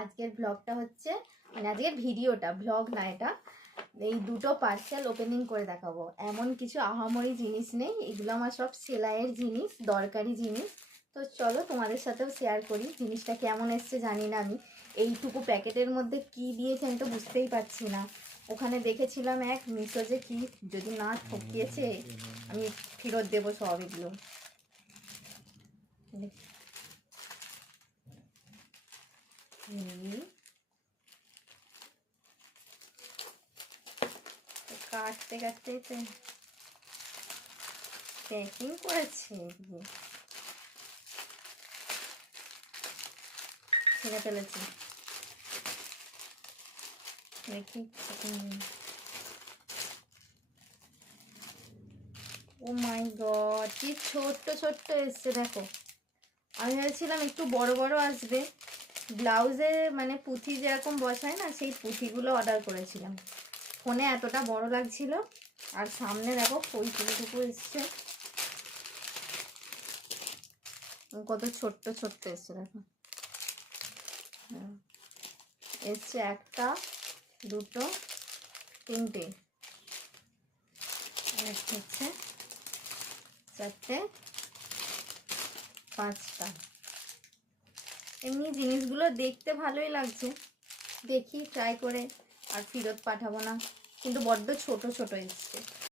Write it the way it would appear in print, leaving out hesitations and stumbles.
আজকের ব্লগটা হচ্ছে মানে আজকের ভিডিওটা ব্লগ না, এটা এই দুটো পার্সেল ওপেনিং করে দেখাবো। এমন কিছু আহামরি জিনিস নেই, এগুলো আমার সব সেলাইয়ের জিনিস, দরকারি জিনিস। তো চলো তোমাদের সাথেও শেয়ার করি জিনিসটা কেমন এসছে। জানি না আমি এইটুকু প্যাকেটের মধ্যে কি দিয়েছে আমি তো বুঝতেই পারছি না। ওখানে দেখেছিলাম এক মিশোজে, কি যদি না ঠকিয়েছে আমি ফেরত দেবো সব এগুলো। কাটতে কাটতে প্যাকিং করেছে, ছেড়ে ফেলেছে। দেখি ও মাই গড, কি ছোট্ট ছোট্ট এসছে দেখো। আমি ভেবেছিলাম একটু বড় বড় আসবে, ব্লাউজে মানে পুঁথি যেরকম বসায় না সেই পুঁথিগুলো অর্ডার করেছিলাম। ফোনে এতটা বড় লাগছিল, আর সামনে দেখো ওইটুকু এসছে, কত ছোট্ট ছোট্ট এসছে দেখো। এসছে একটা, দুটো, তিনটে, হচ্ছে চারটে, পাঁচটা। এমনি জিনিসগুলো দেখতে ভালোই লাগছে, দেখি ট্রাই করে। আর ফেরত পাঠাবো না, কিন্তু বড্ড ছোট ছোট এসছে।